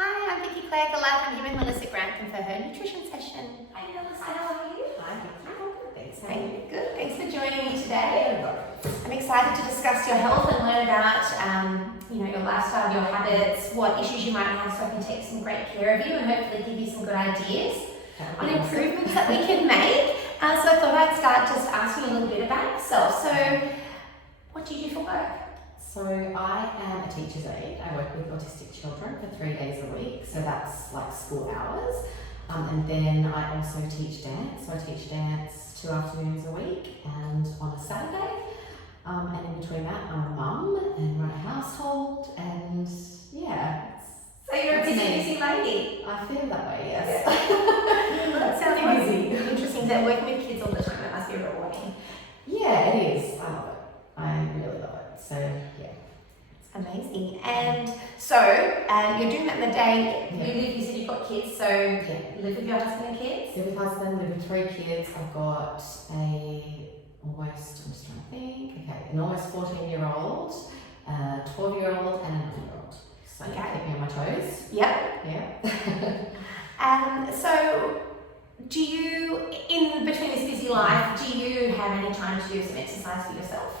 Hi, I'm Vicky Claire Galath. I'm here with Melissa Grantham for her nutrition session. Hi, Melissa. How are you? Hi, Thanks. Good. Thanks for joining me today. I'm excited to discuss your health and learn about, your lifestyle, your habits, what issues you might have, so I can take some great care of you and hopefully give you some good ideas on improvements that we can make. So I thought I'd start just asking you a little bit about yourself. So, what do you do for work? So I am a teacher's aide. I work with autistic children for 3 days a week. So that's like school hours. And then I also teach dance. So I teach dance 2 afternoons a week and on a Saturday. And in between that, I'm a mum and run a household. And yeah. So you're a busy lady. I feel that way, yes. Well, that sounds busy. Interesting that working with kids all the time, that must be rewarding. Yeah, it is. I love it. I really love it. So yeah. Amazing. And so you're doing that in the day. Yeah. You said you've got kids, so you live with your husband and kids? Live with husband, live with 3 kids. I've got I'm just trying to think, an almost 14-year-old, a 12-year-old and a 9-year-old. So keep me on my toes. Yep. Yeah. So do you, in between this busy life, do you have any time to do some exercise for yourself?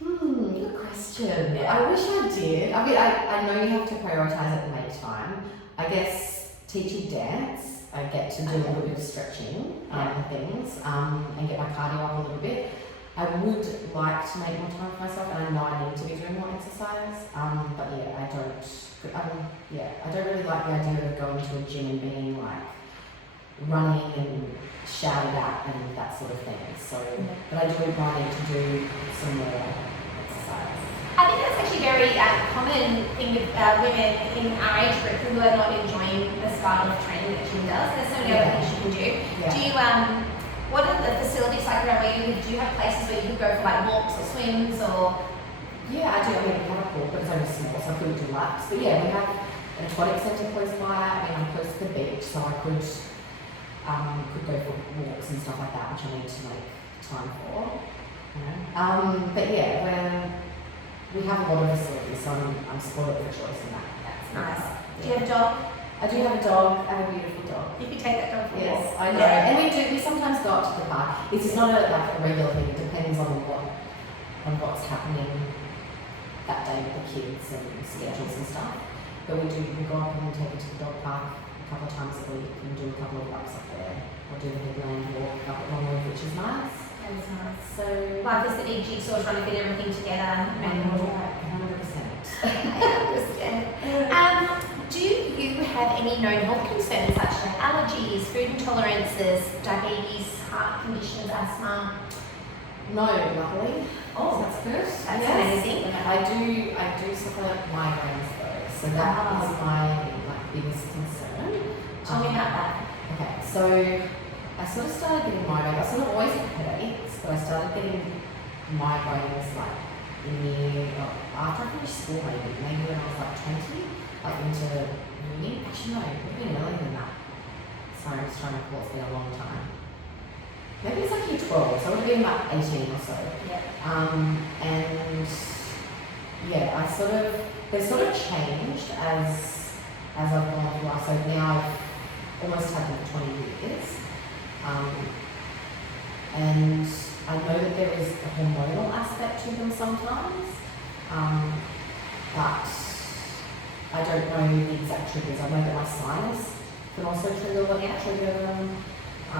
Good question. I wish I did. I mean, I know you have to prioritise at night time. I guess teaching dance, I get to do a little bit of stretching and things, and get my cardio up a little bit. I would like to make more time for myself, and I know I need to be doing more exercise. But yeah, I don't really like the idea of going to a gym and being like running and shouted at and that sort of thing. So, but I do need to do some more exercise. I think that's actually a very common thing with women in our age group who are not enjoying the style of training that gym does. There's so many other things you can do. Yeah. Do you, what are the facilities like around where you live? Do you have places where you could go for like walks or swims or? Yeah, I do. I mean, we have a pool, but it's only small, so I couldn't do laps. But yeah, we have an aquatic centre close by. I mean, I'm close to the beach, so I could go for walks and stuff like that, which I need to make time for. But yeah, we have a lot of facilities, so I'm spoiled for choice in that. That's nice. Do you have a dog? I do have a dog. I have a beautiful dog. You could take that dog for a Yes, walk. I know. And we sometimes go up to the park. It's just not a regular thing. It depends on what's happening that day with the kids and schedules and stuff. But we go up and take it to the dog park a couple of times a week and do a couple of laps up there. Or do the headland walk up at Longwood, which is nice. That is nice. So Life is the big jigsaw, trying to fit everything together. 100%. I understand. Do you have any known health concerns such as allergies, food intolerances, diabetes, heart conditions, asthma? No, luckily. Oh, that's good. That's amazing. I do suffer migraines though, so that is my biggest concern. Tell me about that. Okay, so I sort of started getting migraines. I sort of always had headaches, but I started getting migraines after I finished school, maybe when I was like 20, like into uni. Actually, no, even earlier than that. Sorry, I'm just trying to recall. It's been a long time. Maybe it's like year 12, so I would have been about 18 or so. And yeah, they've sort of changed as I've gone through life. So now I've almost had them for 20 years. And I know that there is a hormonal aspect to them sometimes, but I don't know the exact triggers. I know that my sinus can also trigger them. I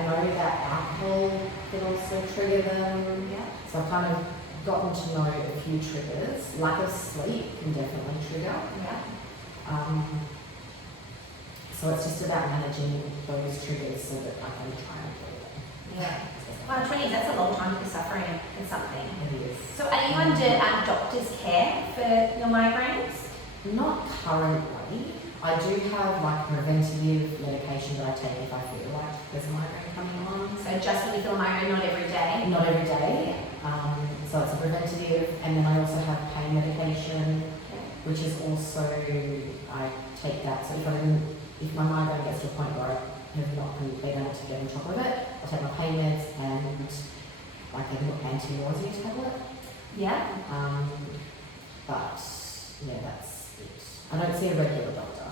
know that alcohol can also trigger them. So I've kind of gotten to know a few triggers. Lack of sleep can definitely trigger. So it's just about managing those triggers so that I can try and avoid them. Wow, 20 years, that's a long time to be suffering with something. It is. So are you under doctor's care for your migraines? Not currently. I do have like preventative medication that I take if I feel like there's a migraine coming on. So just when you feel a migraine, not every day? Not every day. So it's a preventative, and then I also have pain medication, which is also, I take that. So if my migraine gets to a point where I have not been able to get on top of it, I'll take my pain meds and like a little anti-nausea tablet. Yeah. But yeah, that's it. I don't see a regular doctor.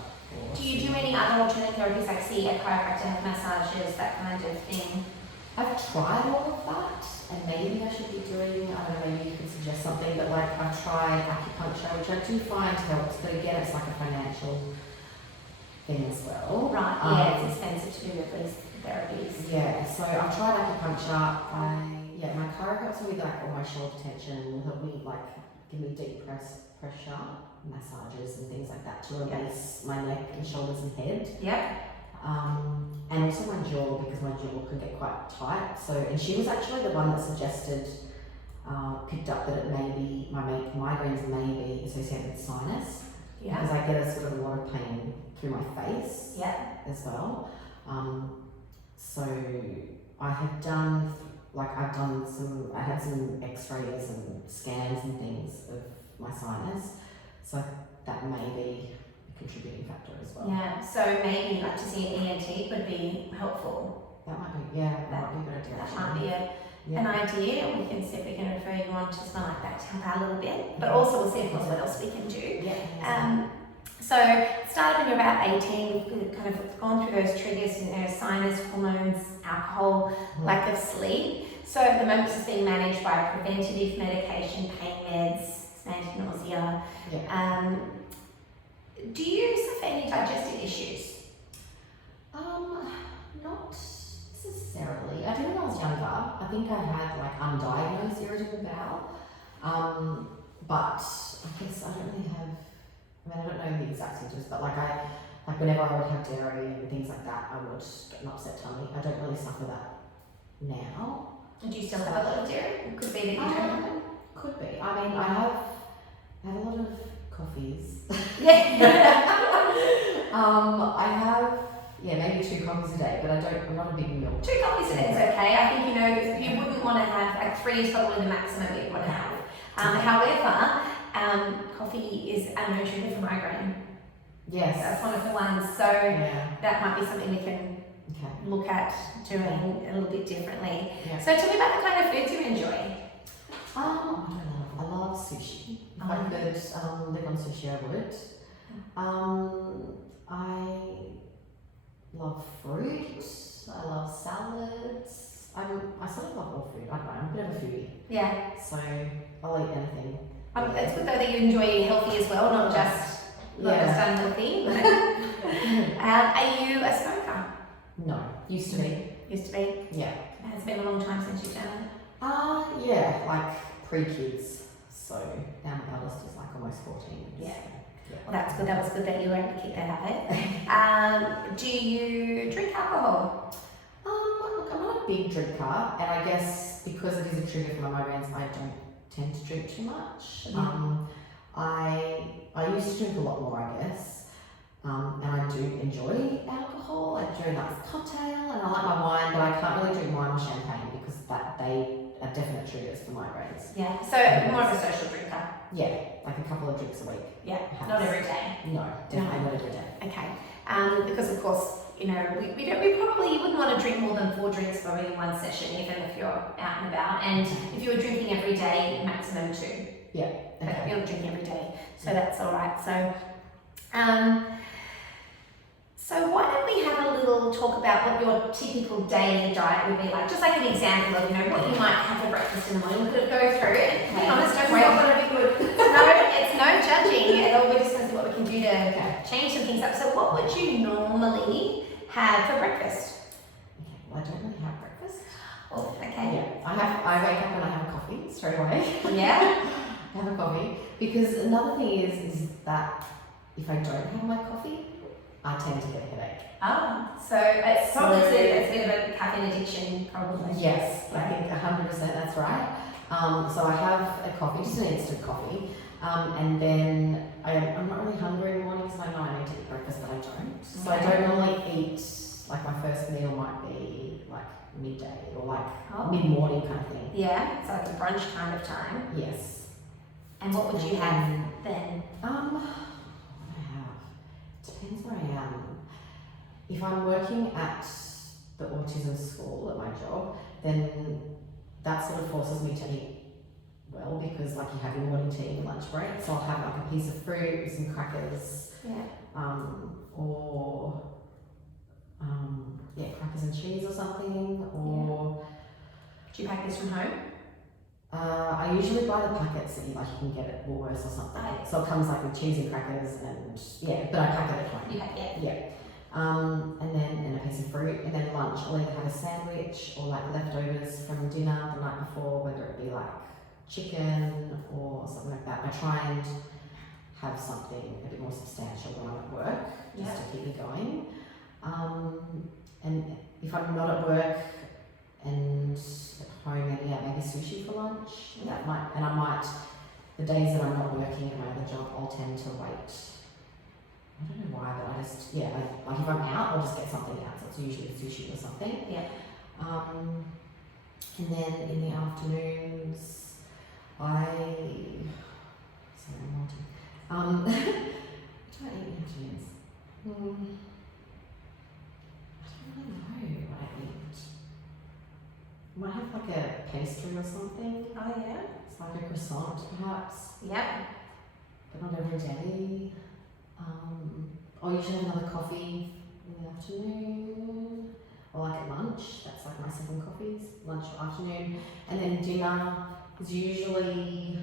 Do you do any other alternative therapies like see a chiropractor, have massages, that kind of thing? I've tried all of that, and maybe I should be doing, I don't know, maybe you could suggest something, but like I've tried acupuncture, which I do find helps, but again, it's like a financial thing as well. Right, yeah, it's expensive to do with these therapies. Yeah, so I've tried acupuncture. My chiro helps me with like all my shoulder tension, will help me like give me deep pressure, massages and things like that to release my neck and shoulders and head. Yep. And also my jaw, because my jaw can get quite tight. So, and she was actually the one that suggested, picked up that it may be, my migraines may be associated with sinus. Yeah. Because I get a sort of a lot of pain through my face. Yeah. As well. So I have done, I had some x-rays and scans and things of my sinus. So that may be a contributing factor as well. Yeah, so maybe like to see an ENT would be helpful. That might be, that might be a good idea. That might be an idea. We can see if we can refer you on to someone like that to help out a little bit. But also we'll see if there's what else we can do. Yeah. So started when you're about 18, we've kind of gone through those triggers, sinus, hormones, alcohol, lack of sleep. So at the moment this is being managed by preventative medication, pain meds, nausea. Yeah. Do you suffer any digestive issues? Not necessarily. I did when I was younger. I think I had like undiagnosed irritable bowel. But I guess I don't really have, I don't know the exact symptoms, but like whenever I would have dairy and things like that, I would get an upset tummy. I don't really suffer that now. Do you still have a lot of dairy? It could be that you don't. Could be. I mean, I have had a lot of coffees. Yeah. I have, maybe 2 coffees a day, but I'm not a big milk. 2 coffees a day is okay. I think, you wouldn't want to have, like 3 is probably the maximum you'd want to have. However, coffee is a no trigger for migraine. Yes. That's one of the ones. So that might be something we can look at doing a little bit differently. Yeah. So tell me about the kind of foods you enjoy. I love sushi. If I could live on sushi, I would. I love fruit. I love salads. I sort of love all food. I don't know, I'm a bit of a foodie. Yeah. So I'll eat anything. It's good though that you enjoy eating healthy as well, not just unhealthy. Are you a smoker? No. Used to be. Used to be? Yeah. Has it been a long time since you've done it? Like pre-kids. So now my eldest is like almost 14. Yeah. So, Well, that's good. That was good that you were able to keep that habit. Do you drink alcohol? Look, I'm not a big drinker, and I guess because it is a trigger for my migraines, I don't tend to drink too much. I used to drink a lot more, I guess, and I do enjoy alcohol. I do a nice cocktail, and I like my wine, but I can't really drink wine or champagne because they are definite triggers for migraines. Yeah, so more of a social drinker. Yeah, like a couple of drinks a week. Yeah, not every day. No, definitely not every day. Okay, because of course, we probably, you wouldn't want to drink more than 4 drinks probably in one session, even if you're out and about. And if you were drinking every day, maximum 2. Yeah. Okay. But you're not drinking every day, so that's all right. So why don't we have a little talk about what your typical daily diet would be like? Just like an example of, what you might have for breakfast in the morning. We could go through it. To be honest, don't worry, it's going to be good. It's no judging at all. We're just going to see what we can do to change some things up. So what would you normally have for breakfast? Well, I don't really have breakfast. Oh, okay. Yeah, I wake up and I have a coffee straight away. Yeah. I have a coffee because another thing is that if I don't have my coffee, I tend to get a headache. So it's probably it's a bit of a caffeine addiction, probably. Yes, I think 100% that's right. So I have a coffee, just an instant coffee, and then I'm not really hungry in the mornings, and I know I need to eat breakfast, but I don't. So I don't normally eat, like my first meal might be like midday or like mid-morning kind of thing. Yeah, so like a brunch kind of time. Yes. And what would you have then? What I have? Depends where I am. If I'm working at the autism school at my job, then that sort of forces me to eat well because like you have your morning tea and your lunch break. So I'll have like a piece of fruit with some crackers, or crackers and cheese or something. Or do you pack this from home? I usually buy the packets that you can get at Woolworths or something. So it comes like with cheese and crackers and but I pack it at home. And a piece of fruit, and then lunch I'll either have a sandwich or like leftovers from dinner the night before, whether it be like chicken or something like that. I try and have something a bit more substantial when I'm at work, just to keep me going. And if I'm not at work and at home, then maybe sushi for lunch. I might, the days that I'm not working at my other job, I'll tend to wait. I don't know why, but I just, like if I'm out, I'll just get something out. So it's usually sushi or something. And then in the afternoons, what do I eat in the afternoons? I don't really know what I eat. I might have like a pastry or something. Oh yeah? It's like a croissant perhaps. Yep. But not every day. I'll usually have another coffee in the afternoon, or like at lunch. That's like my second coffees, lunch or afternoon. And then dinner is usually,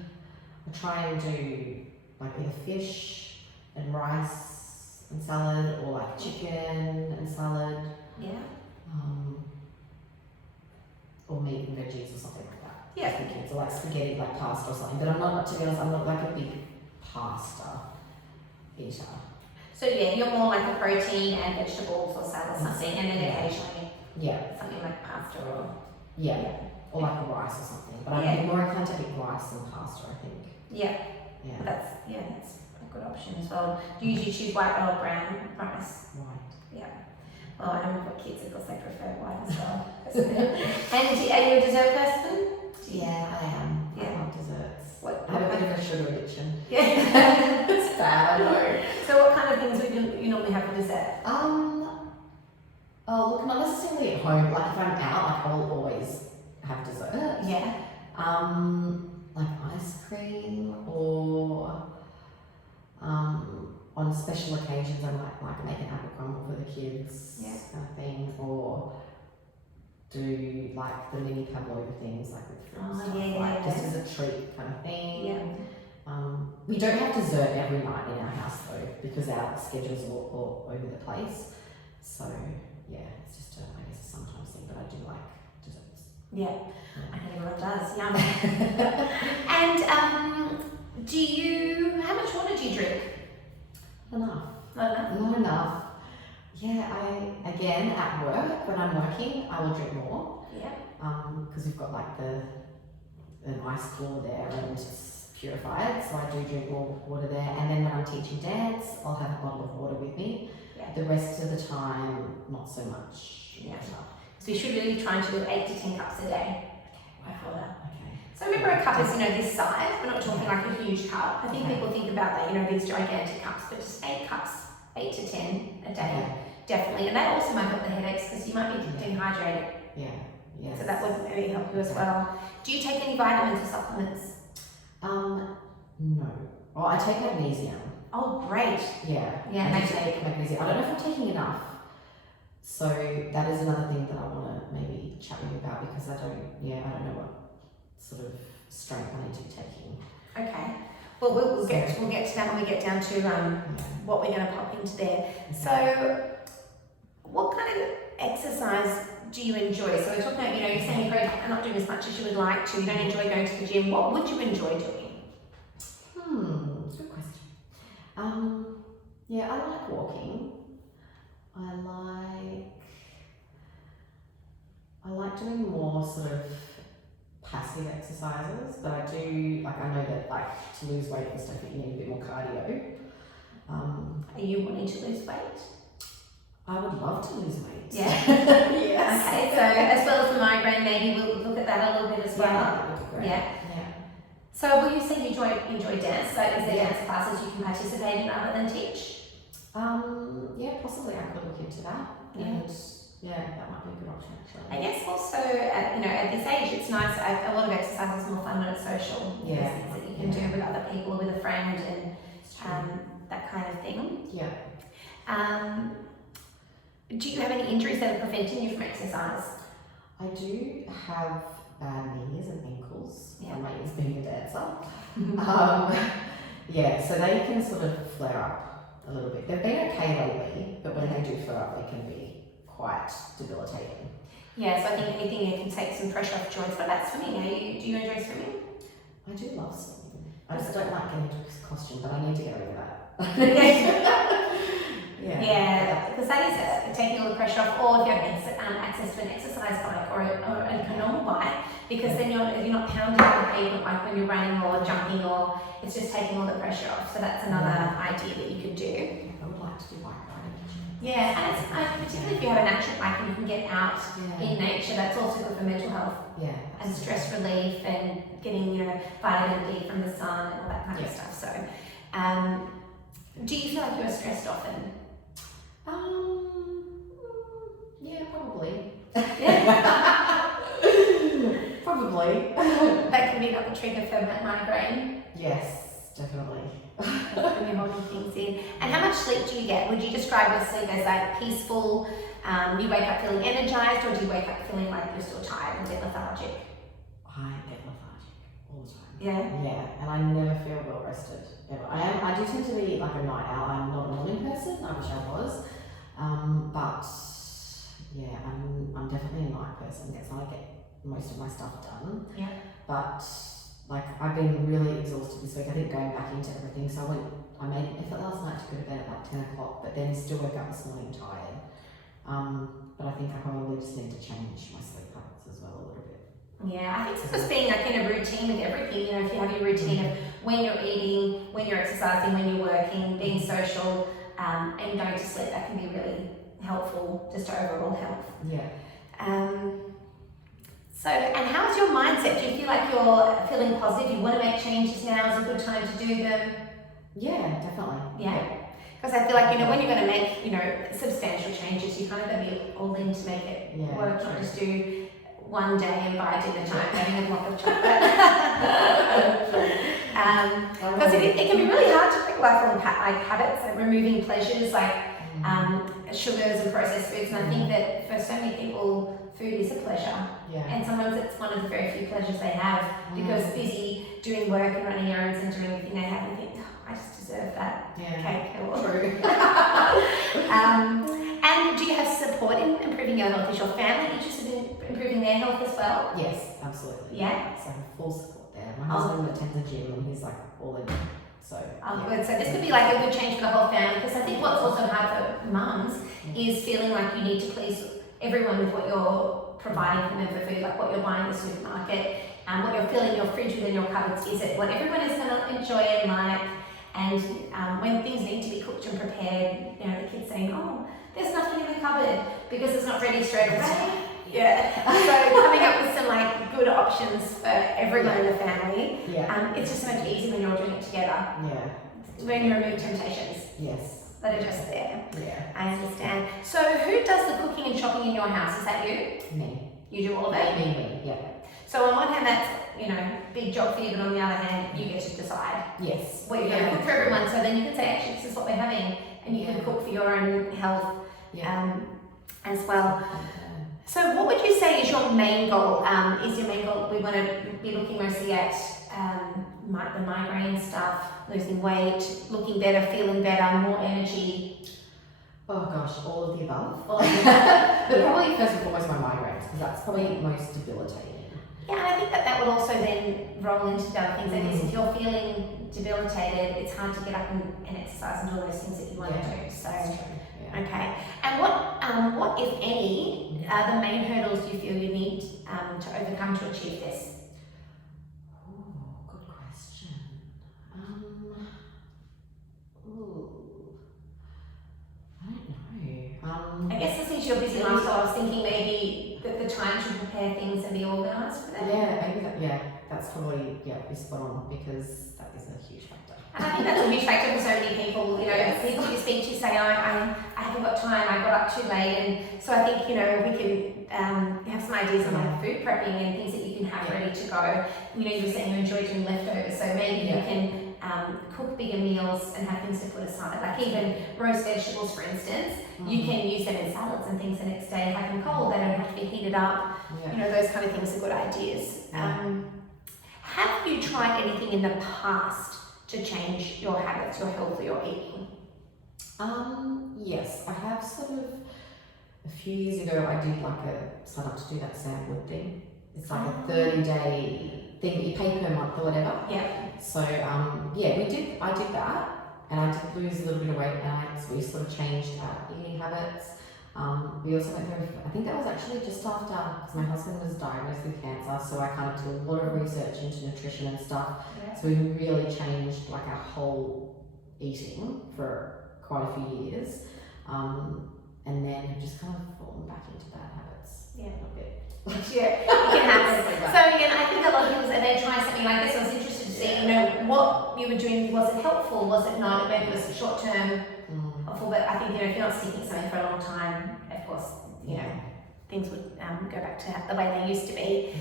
I try and do like either fish and rice and salad, or like chicken and salad. Or meat and veggies or something like that. For the kids, or like spaghetti, like pasta or something. But I'm not, to be honest, I'm not like a big pasta eater. So you're more like a protein and vegetables or salad or something, and then occasionally something like pasta or or like a rice or something. But I'm more inclined to eat rice than pasta, I think. That's a good option as well. Do you usually choose white or brown rice? White. Well, I haven't got kids, of course they prefer white as well. And are you a dessert person? I am. I love desserts. What? I have a bit of a sugar addiction. It's bad, I know. So what kind of things would you normally have for dessert? Look, not necessarily at home. Like if I'm out, I will always have dessert. Like ice cream, or on special occasions I might like make an apple crumble for the kids, kind of thing, or do like the mini pavlova things like with fruit and stuff, just as a treat kind of thing. We don't have dessert every night in our house though, because our schedules are all over the place. So it's just I guess a sometimes thing, but I do like desserts. I think everyone does. And how much water do you drink? Enough. Not enough? Not enough. Again, at work, when I'm working, I will drink more. Because we've got like an ice core there and it's purified, so I do drink more water there. And then when I'm teaching dance, I'll have a bottle of water with me. The rest of the time, not so much water. So you should really be trying to do 8 to 10 cups a day of water. Okay. So remember, a cup is this size. We're not talking like a huge cup. I think people think about that, these gigantic cups, but just 8 cups, 8 to 10 a day, definitely. And that also might help the headaches because you might be dehydrated. So that would maybe help you as well. Do you take any vitamins or supplements? No. Oh, I take magnesium. Oh, great. I take magnesium. I don't know if I'm taking enough. So that is another thing that I want to maybe chat with you about, because I don't know what sort of strength I need to be taking. Okay. Well, we'll get to that when we get down to what we're going to pop into there. So, what kind of exercise do you enjoy? So we're talking about, you're saying you're not doing as much as you would like to. You don't enjoy going to the gym. What would you enjoy doing? Good question. I like walking. I like doing more sort of passive exercises, but I do, I know that to lose weight and stuff, you need a bit more cardio. Are you wanting to lose weight? I would love to lose weight. Yes. Okay, so as well as the migraine, maybe we'll look at that a little bit as well. That would be great. So will you say you enjoy dance? So is there dance classes you can participate in rather than teach? Possibly I could look into that. And Yeah, that might be a good option actually. I guess also at this age, it's nice. A lot of exercise is more fun when it's social. Yeah. There's things that you can do with other people, with a friend, and It's true. that kind of thing. Yeah. Do you have any injuries that are preventing you from exercise? I do have bad knees and ankles. Yeah. From my years being a dancer. Yeah, so they can sort of flare up a little bit. They've been okay lately, but when they do flare up, they can be quite debilitating. Yeah, so I think anything that can take some pressure off joints. What about swimming? Do you enjoy swimming? I do love swimming. I just don't like getting into costume, but I need to get rid of that. Yeah, because that is taking all the pressure off. Or if you have access to an exercise bike or a normal bike, because then you're not pounding on the pavement like when you're running or jumping, or it's just taking all the pressure off. So that's another idea that you could do. I would like to do bike riding. Yeah, and it's particularly if you have a natural bike and you can get out in nature, that's also good for mental health Yeah. and stress relief and getting vitamin D from the sun and all that kind of stuff. So, do you feel like you're stressed often? Yeah, probably. Yeah. Probably. That can be another trigger for migraine. Yes, definitely. When you're holding things in. And how much sleep do you get? Would you describe your sleep as like peaceful? You wake up feeling energized, or do you wake up feeling like you're still tired and a bit lethargic? I get lethargic all the time. Yeah. Yeah, and I never feel well rested ever. I do tend to be like a night owl. I'm not a morning person. I wish I was. But yeah, I'm definitely a night person. That's how I get most of my stuff done. Yeah. But like I've been really exhausted this week. I think going back into everything. So I made an effort last night to go to bed at like 10 o'clock, but then still woke up this morning tired. But I think I probably just need to change my sleep habits as well a little bit. Yeah, I think it's just being like in a routine with everything. If you have your routine of when you're eating, when you're exercising, when you're working, being social, and going to sleep, that can be really helpful just to overall health. Yeah. So, and how's your mindset? Do you feel like you're feeling positive? You want to make changes now is a good time to do them? Yeah, definitely. Yeah. Because I feel like, when you're going to make, substantial changes, you kind of got to be all in to make it work, not just do one day and buy dinner time, having a block of chocolate. Because it can be really hard to break lifelong habits, like removing pleasures like sugars and processed foods. And I think that for so many people, food is a pleasure. Yeah. And sometimes it's one of the very few pleasures they have because busy doing work and running errands and doing everything they have and think, I just deserve that cake. True. And do you have support in improving your health? Is your family interested in improving their health as well? Yes, absolutely. Yeah. So I have full support there. My husband attends the gym and he's like all in. So good. So this could be like a good change for the whole family, because I think what's also hard for mums is feeling like you need to please everyone with what you're providing for them for food, like what you're buying in the supermarket, what you're filling your fridge with in your cupboards. Is it what everyone is going to enjoy and like? And when things need to be cooked and prepared, the kids saying, oh, there's nothing in the cupboard because it's not ready straight away. Yeah. So coming up with some good options for everyone in the family. Yeah. It's just so much easier when you're all doing it together. Yeah. When you remove temptations. Yes. That are just there. Yeah. I understand. So who does the cooking and shopping in your house? Is that you? Me. You do all of it? Me, yeah. So on one hand that's, big job for you, but on the other hand, you get to decide Yes. what you're going to cook for everyone. So then you can say, actually, this is what we're having, and you can cook for your own health as well. So what would you say is your main goal? Is your main goal, we want to be looking mostly at the migraine stuff, losing weight, looking better, feeling better, more energy? Oh gosh, all of the above. All of the above. But probably first and foremost my migraines, because that's probably most debilitating. Yeah, and I think that would also then roll into the other things. I guess if you're feeling debilitated, it's hard to get up and exercise and do all those things that you want to do. So, okay. And what if any, are the main hurdles you feel you need to overcome to achieve this? Oh, good question. I don't know. I guess since you're busy lifestyle, I was thinking maybe that the time to prepare things and be organised for that. Yeah, maybe that's probably is spot on, because that is a huge factor. And I think that's a huge factor for so many people. People you speak to say, I have haven't got time, I got up too late. And so I think, we can have some ideas on like food prepping and things that you can have ready to go. You were saying you enjoy doing leftovers, so maybe you can cook bigger meals and have things to put aside. Like even roast vegetables, for instance, you can use them in salads and things the next day, have them cold, they don't have to be heated up. Those kind of things are good ideas. Have you tried anything in the past to change your habits, your health, or your eating? Yes, I have sort of, a few years ago I did sign up to do that Sam Wood thing. It's like a 30-day thing that you pay per month or whatever. Yeah. So I did that, and I did lose a little bit of weight, and we sort of changed our eating habits. We also went through, I think that was actually just after, because my husband was diagnosed with cancer, so I kind of did a lot of research into nutrition and stuff. Yeah. So we really changed our whole eating for quite a few years, and then have just kind of fallen back into bad habits. Yeah. A little bit. It can happen. So again, I think a lot of people say they try something like this. I was interested to see, what you were doing. Was it helpful? Was it not? Maybe it was short term helpful, but I think if you're not sticking something for a long time, of course, things would go back to the way they used to be.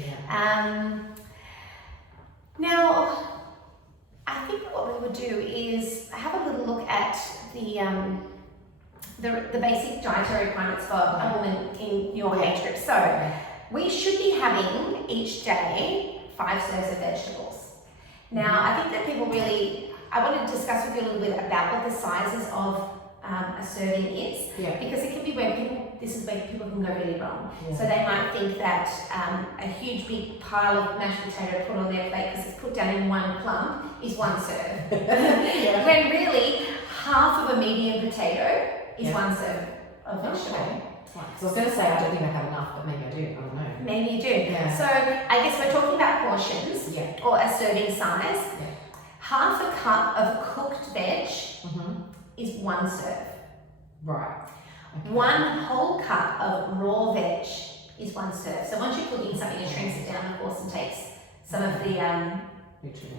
Now, I think what we would do is have a little look at the basic dietary requirements for a woman in your age group. So we should be having each day 5 serves of vegetables. Now, I think that people I want to discuss with you a little bit about what the sizes of a serving is, because it can be this is where people can go really wrong. So they might think that a huge big pile of mashed potato put on their plate because it's put down in one clump is 1 serve. When really half of a medium potato is 1 serve of vegetable. Because I was going to say I don't think I have enough, but maybe I do. I don't know. Maybe you do. So I guess we're talking about portions or a serving size. Half a cup of cooked veg is 1 serve. Right. Okay. 1 whole cup of raw veg is 1 serve. So once you're cooking something, it shrinks it down, of course, and takes some of the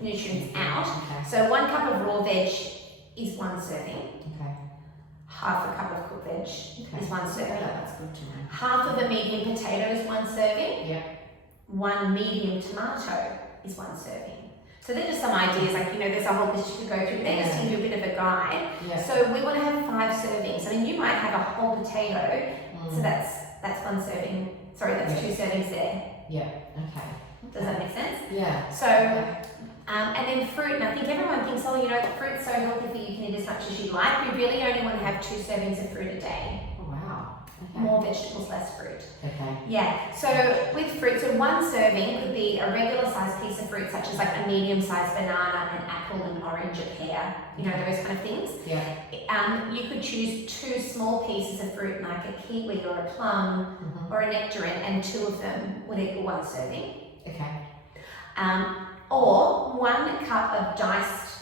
nutrients out. Okay. So 1 cup of raw veg is 1 serving. Okay. Half a cup of cooked veg is 1 serving. That's good to know. Half of a medium potato is 1 serving. 1 medium tomato is 1 serving. So they're just some ideas, there's a whole list you could go through. They're just to give you a bit of a guide. So we want to have 5 servings. I mean, you might have a whole potato, so that's 1 serving. Sorry, that's 2 servings there. Okay. Does that make sense? So, and then fruit, and I think everyone thinks, fruit's so healthy for you, you can eat as much as you like. We really only want to have 2 servings of fruit a day. Oh, wow. Okay. More vegetables, less fruit. Okay. So with fruit, so 1 serving could be a regular sized piece of fruit, such as like a medium sized banana, an apple, an orange, a pear, those kind of things. You could choose 2 small pieces of fruit, like a kiwi or a plum or a nectarine, and 2 of them would equal 1 serving. Okay. Or 1 cup of diced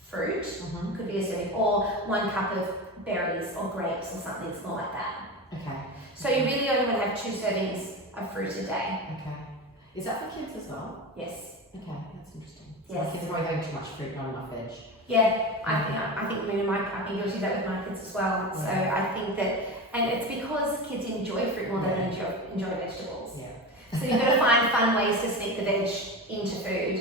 fruit could be a serving, or 1 cup of berries or grapes or something small like that. Okay. So you really only want to have 2 servings of fruit a day. Okay. Is that for kids as well? Yes. Okay, that's interesting. So Yes. kids are probably having too much fruit, not enough veg. I think I've been guilty of that with my kids as well. So I think that, and it's because kids enjoy fruit more than they enjoy vegetables. So you've got to find fun ways to sneak the veg into food.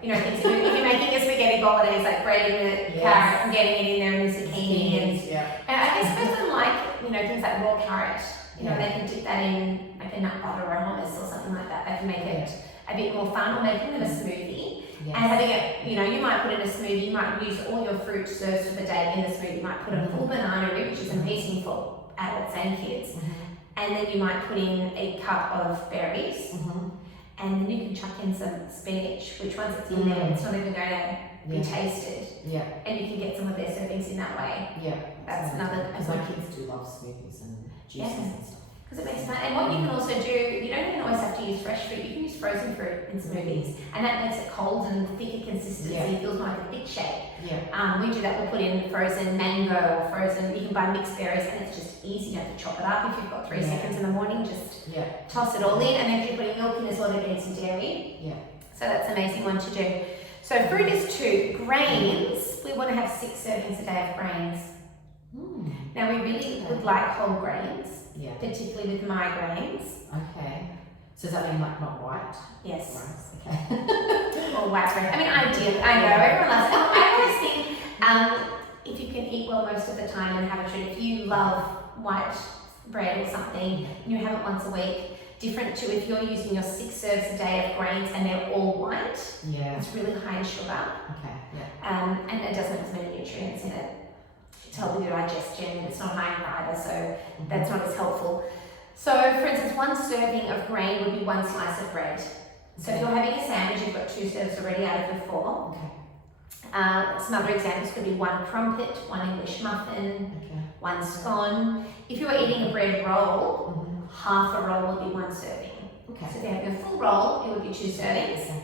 Things if you're making a spaghetti bolognese, like breading the carrot and getting it in there, and the zucchini, and I guess most of them like things like raw carrot. They can dip that in like a nut butter or a hummus or something like that. They can make it a bit more fun, or making them a smoothie. And having it, you might put in a smoothie, you might use all your fruit serves for the day in the smoothie. You might put a full banana in, which is amazing for adults and kids. And then you might put in a cup of berries, and then you can chuck in some spinach, which once it's in there, it's not even going to be tasted. And you can get some of their servings in that way. That's another. Because my kids do love smoothies and juices and stuff. Because it makes fun. And what you can also do, you don't even always have to use fresh fruit. You can use frozen fruit in smoothies, and that makes it cold and thicker consistency. It feels more like a thick shake. We do that. We'll put in frozen mango or frozen. You can buy mixed berries, and it's just easy. You don't have to chop it up. If you've got 3 seconds in the morning, just toss it all in. And then if you're putting milk in as well, to get some dairy. So that's an amazing one to do. So fruit is 2. Grains, we want to have 6 servings a day of grains. Now we really would like whole grains, Yeah. particularly with migraines. Okay. So does that mean like not white? Yes. Rice. Okay. Or white bread. I mean, ideally, I know everyone loves it. I always think if you can eat well most of the time and have a treat, if you love white bread or something, and you have it once a week, different to if you're using your 6 serves a day of grains and they're all white. Yeah. It's really high in sugar. Okay. Yeah. And it doesn't have as many nutrients in it to help with your digestion. It's not high in fibre, so that's not as helpful. So, for instance, 1 serving of grain would be 1 slice of bread. So if you're having a sandwich, you've got 2 serves already out of your 4. Okay. Some other examples could be 1 crumpet, 1 English muffin, Okay. 1 scone. If you were eating a bread roll, half a roll would be 1 serving. Okay. So if you're having a full roll, it would be 2 servings. Okay.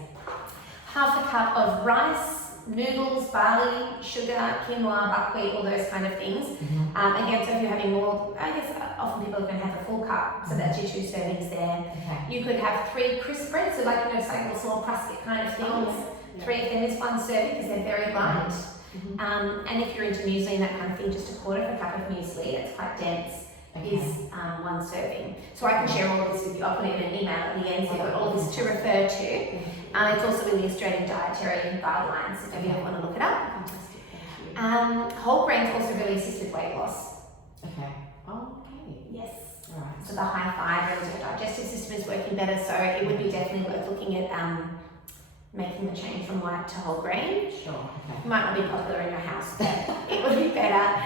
Half a cup of rice, noodles, barley, sugar, quinoa, buckwheat, all those kind of things. Again, so if you're having more, I guess often people are going to have a full cup, so that's your 2 servings there. Okay. You could have 3 crisp breads, so like, it's like little small crusket kind of things. 3 of them is 1 serving because they're very light. And if you're into muesli and that kind of thing, just a quarter of a cup of muesli, it's quite dense, is 1 serving. So I can share all of this with you. I'll put it in an email at the end so you've got all this to refer to. It's also in the Australian Dietary Guidelines if you want to look it up. Fantastic. Thank you. Whole grains also really assist with weight loss. Okay. Okay. Yes. All right. So the high fibre and your digestive system is working better, so it would be definitely worth looking at making the change from white to whole grain. Sure. Okay. It might not be popular in your house, but it would be better.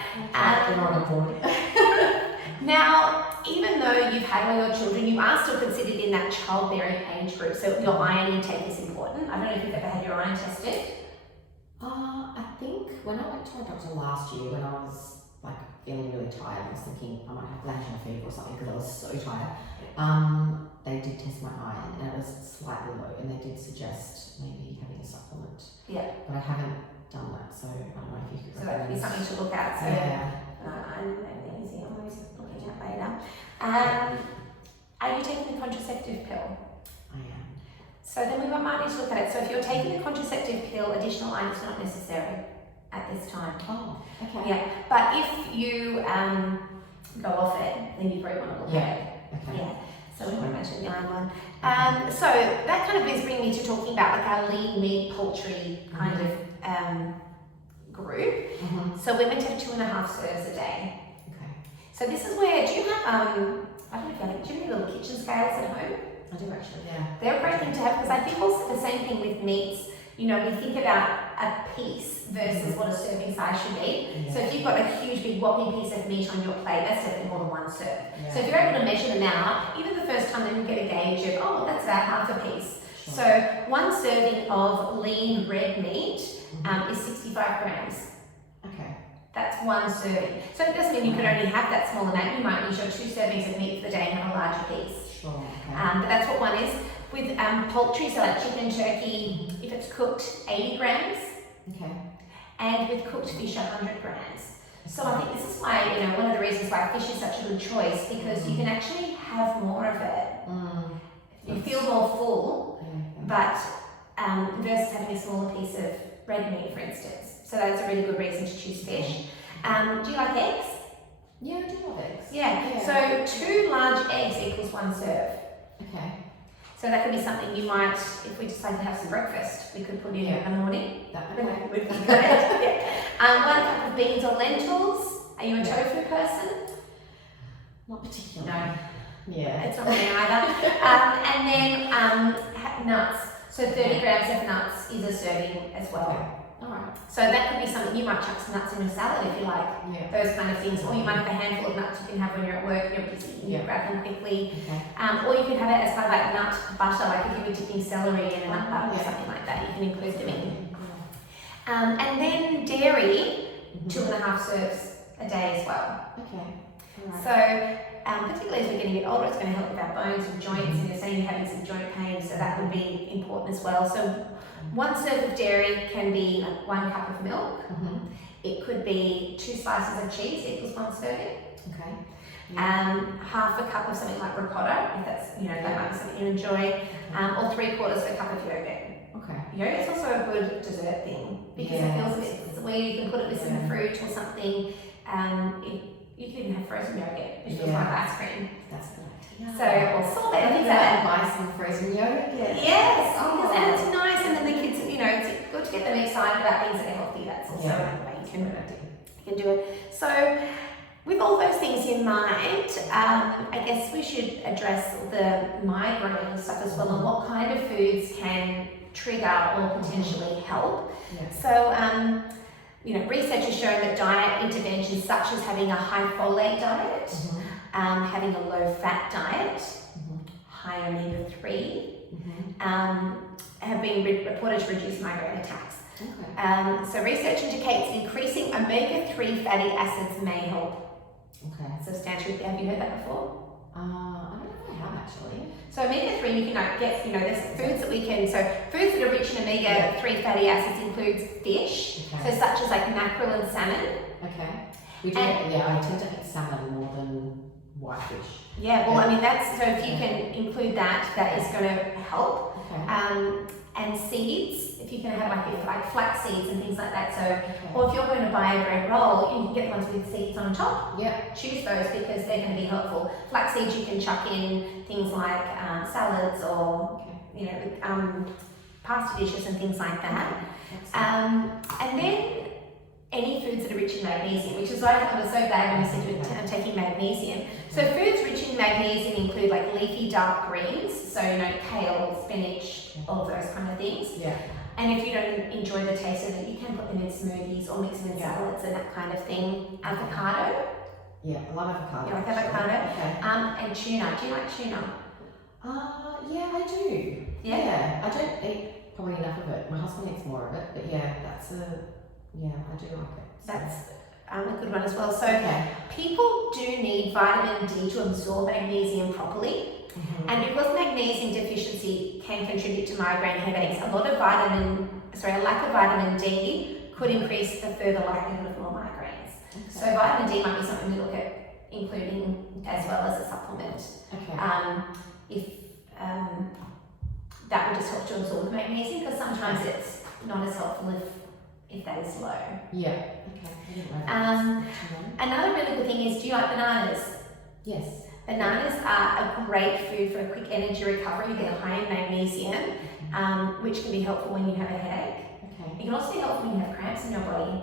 Now, even though you've had all your children, you are still considered in that childbearing age group, so your iron intake is important. I don't know if you've ever had your iron tested. I think when I went to my doctor last year, when I was like feeling really tired, I was thinking I might have glandular fever or something because I was so tired. They did test my iron and it was slightly low, and they did suggest maybe having a supplement. Yeah. But I haven't done that, so I don't know if you could. So that could be something to look at. So Yeah. I'm easy. I'm always looking at later. Are you taking the contraceptive pill? I am. So then we might need to look at it. So if you're taking the contraceptive pill, additional iron is not necessary at this time. Oh, okay. Yeah, but if you go off it, then you probably want to look at it. Okay. Yeah. So we won't mention the iron one. So that kind of is bringing me to talking about like our lean meat poultry kind of group. So we're meant to have 2.5 serves a day. Okay. So this is where, do you have I don't know if you have, do you have any little kitchen scales at home? I do actually, yeah. They're a great thing to have because I think also the same thing with meats. You know, we think about a piece versus what a serving size should be. Yeah. So if you've got a huge big whopping piece of meat on your plate, that's definitely more than 1 serve. Yeah. So if you're able to measure them out, even the first time, then you get a gauge of, oh, that's about half a piece. Sure. So 1 serving of lean red meat is 65 grams. Okay. That's 1 serving. So it doesn't mean you can only have that small amount. You might use your 2 servings of meat for the day and have a larger piece. Sure. Okay. But that's what 1 is. With poultry, so like chicken, turkey, if it's cooked, 80 grams. Okay. And with cooked fish, 100 grams. So I think this is why, you know, one of the reasons why fish is such a good choice, because you can actually have more of it. You feel more full, but versus having a smaller piece of red meat, for instance. So that's a really good reason to choose fish. Do you like eggs? Yeah, I do love eggs. Yeah. So 2 large eggs equals 1 serve. Okay. So that could be something you might, if we decide to have some breakfast, we could put in the morning. That Would be good. Yeah. 1 cup of beans or lentils. Are you a tofu person? Not particularly. No. Yeah. It's not me either. And then nuts. So 30 grams of nuts is a serving as well. Okay. Alright. So that could be something, you might chuck some nuts in your salad if you like. Yeah. Those kind of things. Or you might have a handful of nuts you can have when you're at work and you're busy and you grab them quickly. Okay. Or you can have it as kind of like nut butter, like if you were dipping celery in a nut butter or something like that, you can include them in. And then dairy, 2.5 serves a day as well. Okay. Alright. So, particularly as we're getting a bit older, it's going to help with our bones and joints, and you're saying you're having some joint pain, so that would be important as well. So 1 serve of dairy can be like 1 cup of milk. It could be 2 slices of cheese equals 1 serving. Okay. Half a cup of something like ricotta, if that's, you know, that might be something you enjoy, or 3/4 of a cup of yogurt. Okay. Yogurt's also a good dessert thing because it feels a bit, it's where you can put it with some fruit or something. You can even have frozen yogurt, which feels like ice cream. That's a good idea. So, or sorbet, I things like that. buy some frozen yogurt. Yes, Oh. because and it's nice, and then the kids, it's good to get them excited about things that are healthy. That's also another way you can do it. So, with all those things in mind, I guess we should address the migraine stuff as well, and what kind of foods can trigger or potentially help. Yeah. So, research has shown that diet interventions such as having a high folate diet, having a low fat diet, high omega-3, have been reported to reduce migraine attacks. Okay. So research indicates increasing omega-3 fatty acids may help substantially. Have you heard that before? I don't know if I have actually. So omega-3 you can get, there's foods that we can, so foods that are rich in omega-3 fatty acids includes fish, so such as like mackerel and salmon. Okay. We do, I tend to eat salmon more than whitefish. Yeah, well, I mean, that's, so if you can include that, that is going to help. Okay. And seeds, if you can have like flax seeds and things like that. So, or if you're going to buy a bread roll, you can get ones with seeds on top. Yeah. Choose those because they're going to be helpful. Flax seeds you can chuck in things like salads or, pasta dishes and things like that. And then any foods that are rich in magnesium, which is why I was so glad when you said I'm taking magnesium. So foods rich in magnesium include like leafy dark greens, so kale, spinach, all those kind of things. Yeah. And if you don't enjoy the taste of it, you can put them in smoothies or mix them in salads and that kind of thing. Avocado. Yeah, I love avocado. You like avocado? Okay. And tuna. Do you like tuna? Yeah, I do. Yeah. I don't eat probably enough of it. My husband eats more of it, but yeah, I do like it. So. That's a good one as well. So people do need vitamin D to absorb magnesium properly. And because magnesium deficiency can contribute to migraine headaches, a lack of vitamin D could increase the further likelihood of more migraines. So vitamin D might be something we look at including as well as a supplement. If that would just help to absorb the magnesium, because sometimes it's not as helpful if that is low. Yeah. Okay. Another really good thing is, do you like bananas? Yes. Bananas are a great food for a quick energy recovery. They're high in magnesium, which can be helpful when you have a headache. It can also be helpful when you have cramps in your body.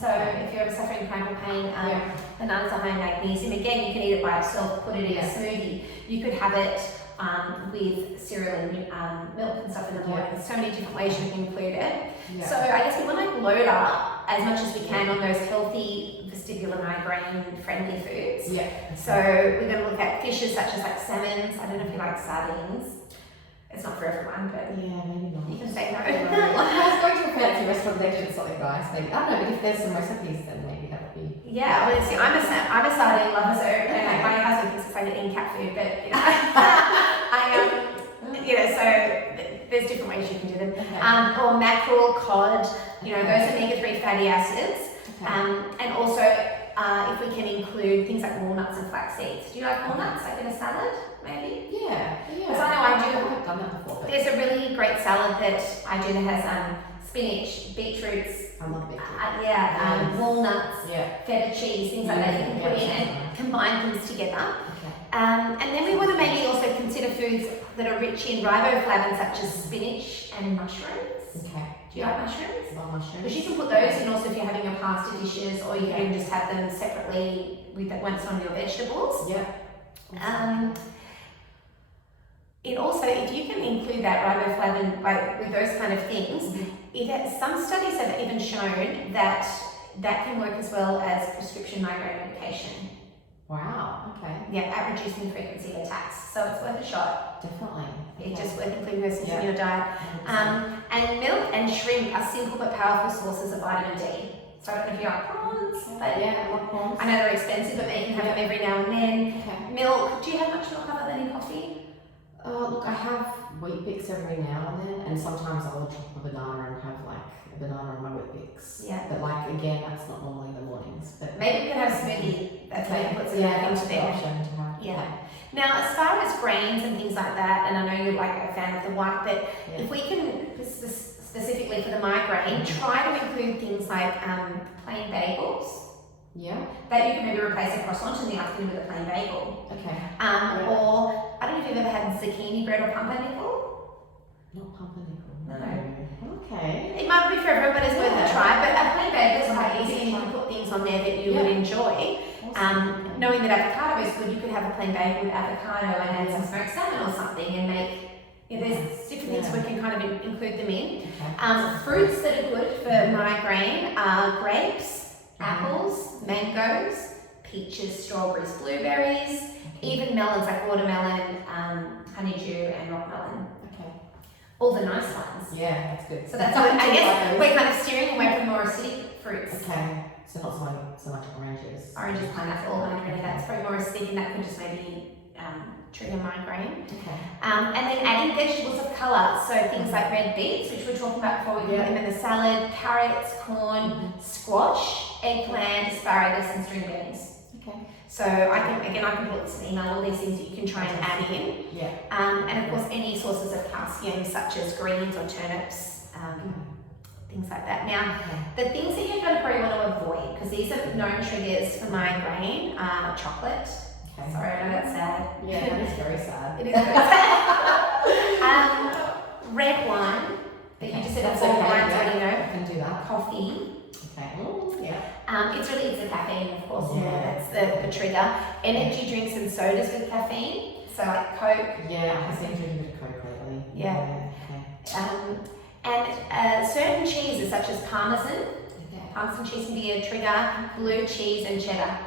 So if you're ever suffering cramp or pain, bananas are high in magnesium. Again, you can eat it by itself, put it in a smoothie. You could have it with cereal and milk and stuff in the morning. There's so many different ways you can include it. So I guess we want to load up as much as we can on those healthy vestibular migraine friendly foods. So we're going to look at fishes such as like salmons. I don't know if you like sardines. It's not for everyone, but maybe not. you can say no. I was going to a fancy restaurant, they did something nice. Maybe, I don't know, but if there's some recipes, then maybe that would be. Yeah, honestly, I'm a sardine lover, so and my husband thinks it's like eating cat food, but so there's different ways you can do them. Or mackerel, cod, those omega-3 fatty acids. And also, if we can include things like walnuts and flax seeds. Do you like walnuts, like in a salad, maybe? Yeah. Because I know I do. I've done that before. There's a really great salad that I do that has spinach, beetroots. I love beetroot. Walnuts, feta cheese, things like that you can put in and combine things together. And then we want to maybe also consider foods that are rich in riboflavin, such as spinach and mushrooms. Do you like mushrooms? Love mushrooms. Because you can put those in also if you're having your pasta dishes, or you can just have them separately with once on your vegetables. It also, if you can include that riboflavin with those kind of things, some studies have even shown that can work as well as prescription migraine medication. Wow, okay. At reducing the frequency of attacks. So it's worth a shot. Definitely. It's just worth including those things in your diet. And milk and shrimp are simple but powerful sources of vitamin D. So I don't know if you like prawns, but I love prawns. I know they're expensive, but you can have them every now and then. Milk. Do you have much milk other than in coffee? Look, I have wheat bix every now and then, and sometimes I'll chop a banana and have like a banana on my wheat bix. But again, that's not normally in the mornings. But maybe we can have a smoothie. That's how you put some milk into there. Now, as far as grains and things like that, and I know you're like a fan of the white, but if we can specifically for the migraine, try to include things like plain bagels. Yeah. that you can maybe replace a croissant in the afternoon with a plain bagel. Okay. Or I don't know if you've ever had zucchini bread or pumpernickel. Not pumpernickel. No. Okay. It might not be for everyone, but it's worth a try. But a plain bagel is quite easy, and you can put things on there that you would enjoy. Awesome. Knowing that avocado is good, you could have a plain bagel with avocado and add some smoked salmon or something, and make. There's different things we can kind of include them in. Okay. Fruits that are good for migraine are grapes, apples, mangoes, peaches, strawberries, blueberries, even melons like watermelon, honeydew, and rock melon. Okay. All the nice ones. Yeah, that's good. So that's what I guess we're kind of steering away from more acidic fruits. Okay. So not so much oranges. Oranges, pineapple, mandarin, that's probably more acidic, and that could just maybe trigger migraine. Okay. And then adding vegetables of colour, so things like red beets, which we were talking about before, we can put them in the salad, carrots, corn, squash, eggplant, asparagus, and string beans. Okay. So I can put this in email, all these things that you can try and add in. Yeah. And of course any sources of calcium such as greens or turnips, things like that. Now, the things that you're going to probably want to avoid, because these are known triggers for migraine, are chocolate. Okay. Sorry, I know that's sad. Yeah, that is very sad. It is very sad. Red wine, that you just said That's before, okay, wines yeah. already know. I can do that. Coffee. Okay. Oh, yeah. It's the caffeine, of course, Yeah. that's the trigger. Energy drinks and sodas with caffeine, so like Coke. Yeah, I have been drinking a bit of Coke lately. Yeah. Okay. And certain cheeses such as Parmesan. Okay. Parmesan cheese can be a trigger, blue cheese and cheddar.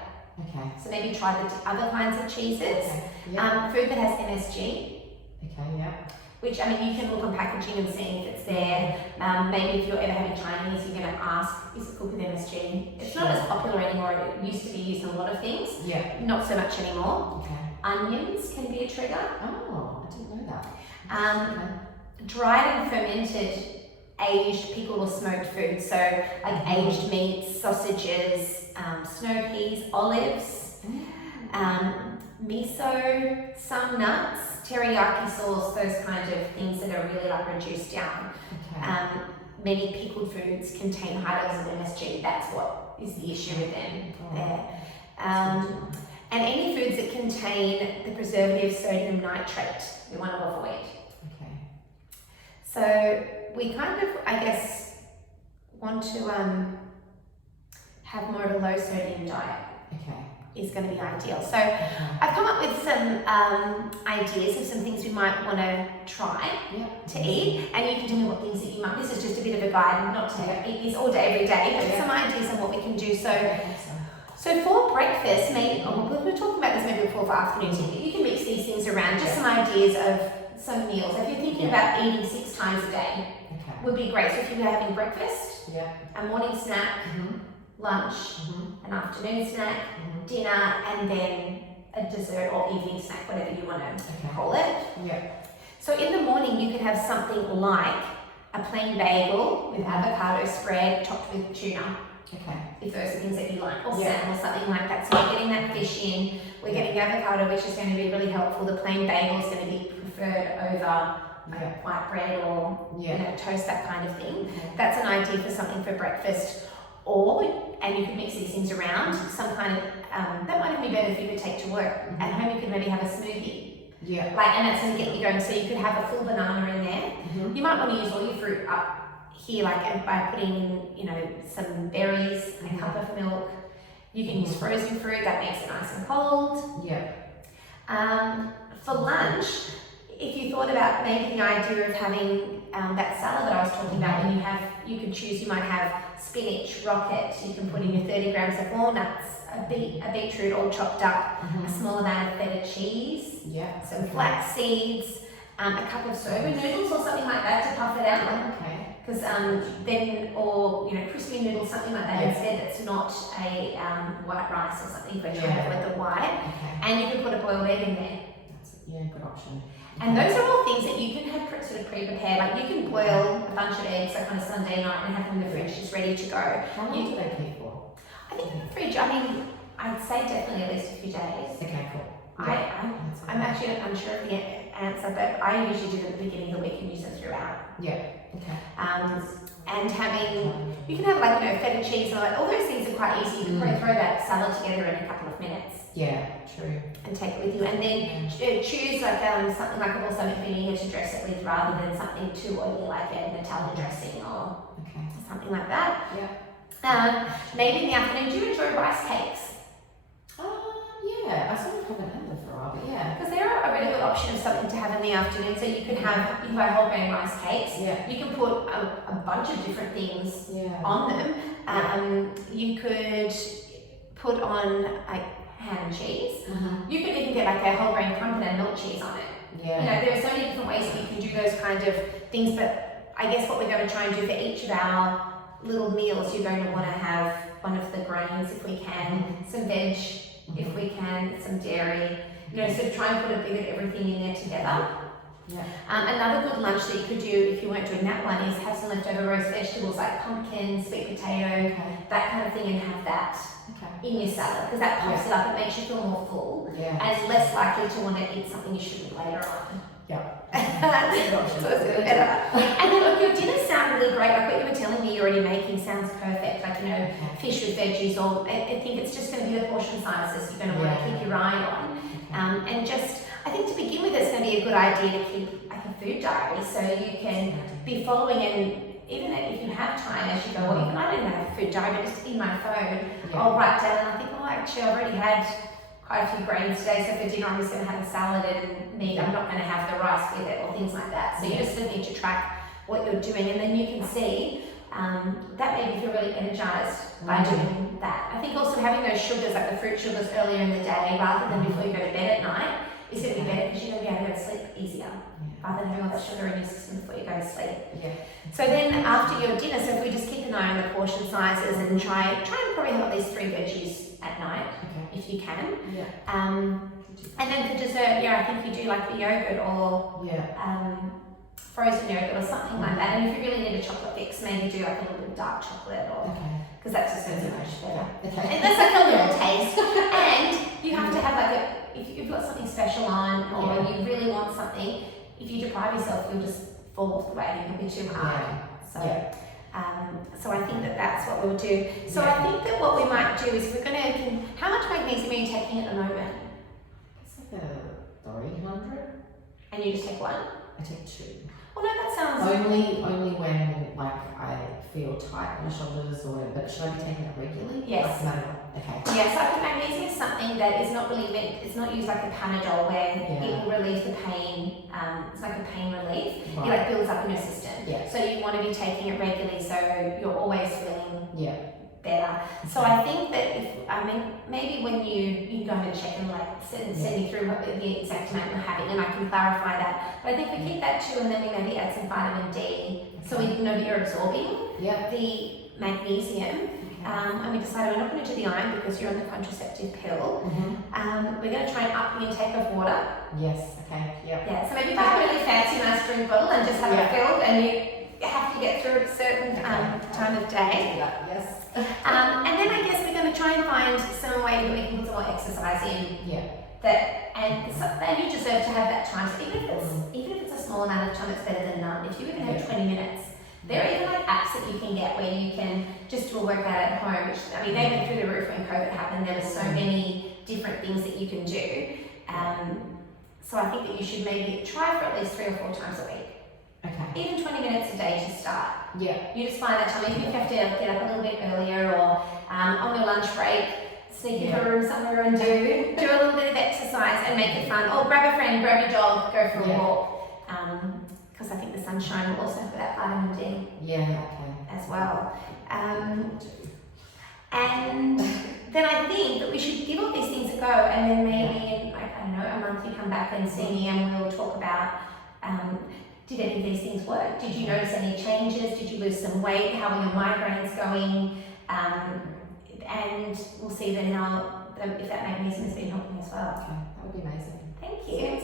Okay. So maybe try the other kinds of cheeses. Okay. Yeah. Food that has MSG, Okay. Yeah. which you can look on packaging and see if it's there. Maybe if you're ever having Chinese, you're going to ask, is it cooked with MSG? It's not as popular anymore. It used to be used in a lot of things. Yeah. Not so much anymore. Okay. Onions can be a trigger. Oh, I didn't know that. Um, dried and fermented, aged, pickled or smoked food. So like aged meats, sausages, snow peas, olives, miso, some nuts, teriyaki sauce, those kind of things that are really like reduced down. Okay. Many pickled foods contain high levels of MSG. That's what is the issue with them there. And any foods that contain the preservative sodium nitrate, we want to avoid. Okay. So we kind of, I guess, want to have more of a low sodium diet. Okay. Is going to be ideal. So I've come up with some ideas of some things we might want to try to eat, and you can tell me what things that you might. This is just a bit of a guide, not to eat this all day every day, but some ideas on what we can do. So for breakfast, maybe we were talking about this maybe before for afternoon tea. You can mix these things around. Just some ideas of some meals. If you're thinking about eating 6 times a day, would be great. So if you were having breakfast, a morning snack, lunch, an afternoon snack, dinner, and then a dessert or evening snack, whatever you want to call it. So in the morning, you could have something like a plain bagel with avocado spread topped with tuna. If those are things that you like, or salmon or something like that. So we're getting that fish in, we're getting the avocado, which is going to be really helpful. The plain bagel is going to be preferred over white bread or toast, that kind of thing. That's an idea for something for breakfast. And you can mix these things around, some kind of, that might even be better for you to take to work. At home you could maybe have a smoothie. And that's going to get you going. So you could have a full banana in there. You might want to use all your fruit up here, like by putting in, some berries, a cup of milk. You can use frozen fruit, that makes it nice and cold. For lunch, if you thought about maybe the idea of having that salad that I was talking about, when you can choose, you might have spinach, rocket, you can put in your 30 grams of walnuts, a beetroot all chopped up, a small amount of feta cheese, some flax seeds, a cup of soba noodles or something like that to puff it out. Because or crispy noodles, something like that instead. That's not a white rice or something, but trying to avoid the white. And you can put a boiled egg in there. That's good option. And those are all things that you can have sort of pre-prepared. Like you can boil a bunch of eggs like on a Sunday night and have them in the fridge just ready to go. How long do they keep for? I think in the fridge, I'd say definitely at least a few days. Okay, cool. I'm actually unsure of the answer, but I usually do it at the beginning of the week and use it throughout. Yeah. Okay. And having, you can have like, feta cheese and all those things are quite easy. You can probably throw that salad together in a couple of minutes. Yeah, true. And take it with you. And then choose like something like a balsamic vinegar to dress it with rather than something too oily like a Nutella dressing or something like that. Yeah. Maybe in the afternoon, do you enjoy rice cakes? Yeah, I sort of haven't had them for a while, but yeah. Because they're a really good option of something to have in the afternoon. So you can have whole grain rice cakes. Yeah. You can put a bunch of different things on them. You could put on like ham and cheese. You could even get like a whole grain crumpet and milk cheese on it. Yeah. There are so many different ways that you can do those kind of things, but I guess what we're going to try and do for each of our little meals, you're going to want to have one of the grains if we can, some veg if we can, some dairy, so try and put a bit of everything in there together. Yeah. Another good lunch that you could do if you weren't doing that one is have some leftover roast vegetables like pumpkin, sweet potato, that kind of thing, and have that in your salad because that pops it up. It makes you feel more full and less likely to want to eat something you shouldn't later on. So it's better. And then look, your dinners sound really great. Like what you were telling me you're already making sounds perfect. Like, fish with veggies, or I think it's just going to be the portion sizes you're going to want to keep your eye on. And just, I think to begin with, it's going to be a good idea to keep like a food diary so you can be following, and even if you have time as you go, well, even I don't have a food diary, but just in my phone, I'll write down and I think, actually I've already had quite a few grains today, so for dinner I'm just going to have a salad and meat. I'm not going to have the rice with it or things like that. So you just need to track what you're doing, and then you can see that made me feel really energized by doing that. I think also having those sugars, like the fruit sugars earlier in the day rather than before you go to bed at night is going to be better because you're going to be able to go to sleep easier rather than having all that sugar in your system before you go to sleep. So then after your dinner, so if we just keep an eye on the portion sizes and try and probably have at least 3 veggies at night if you can. And then for dessert, I think you do like the yogurt or frozen yogurt or something like that. And if you really need a chocolate fix, maybe do like a little bit of dark chocolate or because that just sounds much better. And that's like a little taste. And you have to have like if you've got something special on or you really want something, if you deprive yourself, you'll just fall off the wagon. It'll be too hard. So I think that's what we'll do. So I think that what we might do is we're going to. How much magnesium are you taking at the moment? It's like a 300. And you just take one? I take 2. Well, no, that sounds. Only when like I feel tight in my shoulders but should I be taking it regularly? Yes. Yes, I think magnesium is something that is not really it's not used like a Panadol where it will relieve the pain. It's like a pain relief. It like builds up in your system. So you want to be taking it regularly so you're always feeling better. So I think that maybe when you go and check and like send me through what the exact amount you're having, and I can clarify that. But I think we keep that too, and then we maybe add some vitamin D so we know that you're absorbing the magnesium. And we decided we're not going to do the iron because you're on the contraceptive pill. We're going to try and up the intake of water. So maybe buy a really fancy nice drink bottle and just have it filled, and you have to get through at a certain time of day. And then I guess we're going to try and find some way that we can put some more exercise in. And you deserve to have that time. So even if it's a small amount of time, it's better than none. If you even have 20 minutes, there are even like apps that you can get where you can just do a workout at home. Which they went through the roof when COVID happened. There were so many different things that you can do. So I think that you should maybe try for at least 3 or 4 times a week. Even 20 minutes a day to start. You just find that time. If you have to get up a little bit earlier or on your lunch break, sneak into a room somewhere and do a little bit of exercise and make it fun. Or grab a friend, grab your dog, go for a walk. Because I think the sunshine will also have that vitamin D as well. And then I think that we should give all these things a go, and then maybe in a month you come back and see me and we'll talk about did any of these things work? Did you notice any changes? Did you lose some weight? How are your migraines going? And we'll see then if that magnesium has been helping as well. That would be amazing. Thank you.